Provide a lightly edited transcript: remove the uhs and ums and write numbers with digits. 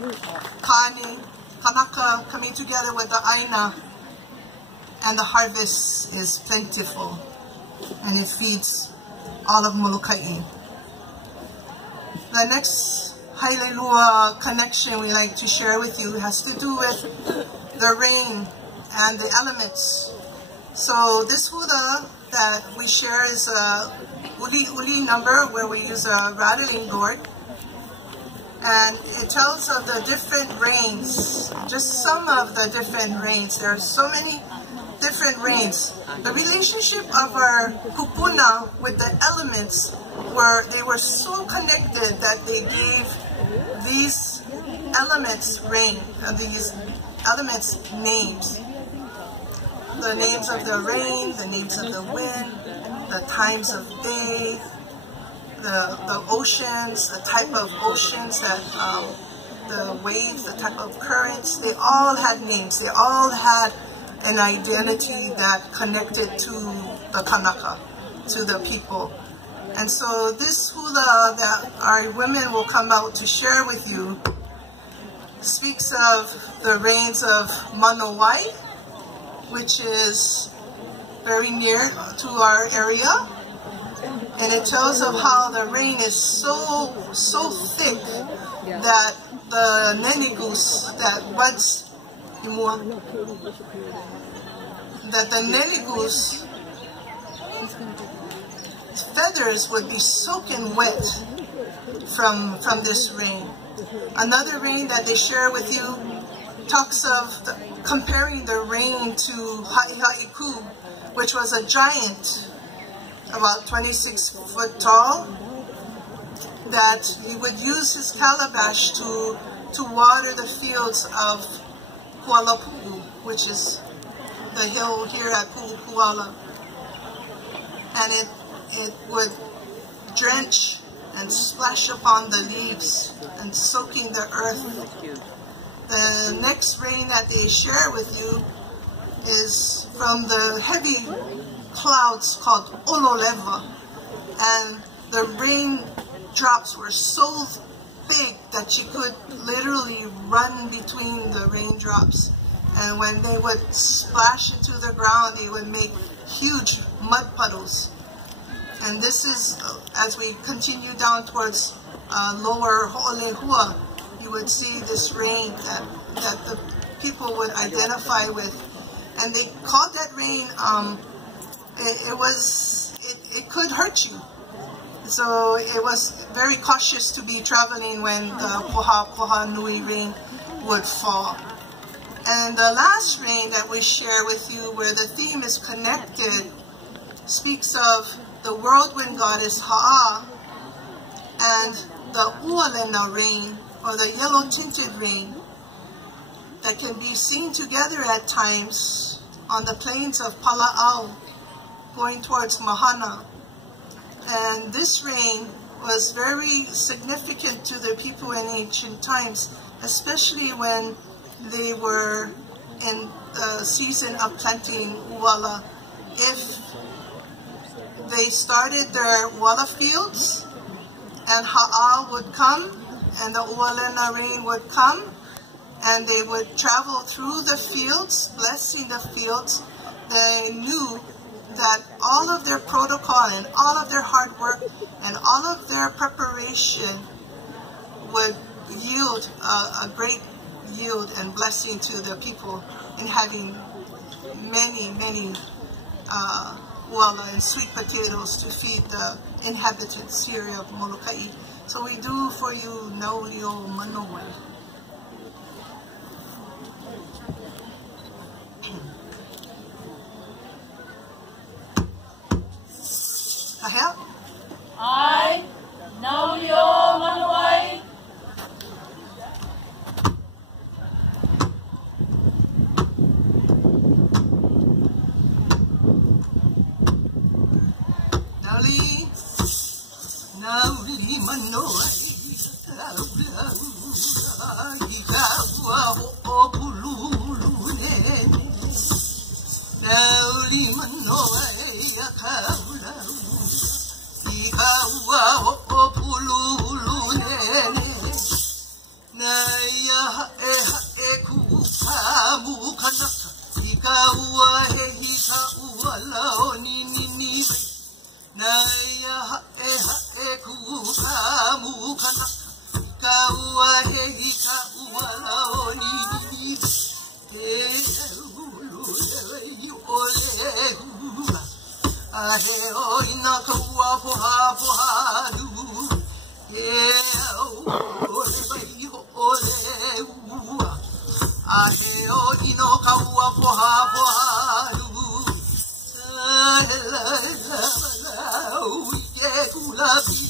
kani, kanaka coming together with the aina, and the harvest is plentiful, and it feeds all of Moloka'i. The next Hallelujah connection we like to share with you has to do with the rain and the elements. So this hula that we share is a uli number where we use a rattling gourd, and it tells of the different rains, just some of the different rains. There are so many different rains. The relationship of our kupuna with the elements they were so connected that they gave these elements rain, these elements names. The names of the rain, the names of the wind, the times of day, the oceans, the type of oceans, that the waves, the type of currents, they all had names. They all had an identity that connected to the Kanaka, to the people. And so this hula that our women will come out to share with you speaks of the rains of Manoa, which is very near to our area. And it tells of how the rain is so thick that the nenigus that the nenigus feathers would be soaking wet from this rain. Another rain that they share with you talks of comparing the rain to Ha'iha'iku, which was a giant, about 26 foot tall, that he would use his calabash to water the fields of Hula Piko, which is the hill here at Pu'upuala. And it would drench and splash upon the leaves and soaking the earth. The next rain that they share with you is from the heavy clouds called Ololeva, and the raindrops were so big that you could literally run between the raindrops, and when they would splash into the ground, they would make huge mud puddles. And this is, as we continue down towards lower Ho'olehua, you would see this rain that the people would identify with. And they called that rain, it could hurt you. So it was very cautious to be traveling when the poha nui rain would fall. And the last rain that we share with you, where the theme is connected, speaks of the whirlwind goddess Ha'a and the Ualena rain, or the yellow tinted rain, that can be seen together at times on the plains of Pala'au going towards Mahana. And this rain was very significant to the people in ancient times, especially when they were in the season of planting uala. If they started their uala fields and Ha'a would come and the ualena rain would come, and they would travel through the fields, blessing the fields, they knew that all of their protocol and all of their hard work and all of their preparation would yield a great yield and blessing to the people in having many uala and sweet potatoes to feed the inhabitants here of Moloka'i. So we do for you Nou Huli Manoa. I, Nou Huli Manoa, Nou Huli Manoa, Now Hula Piko.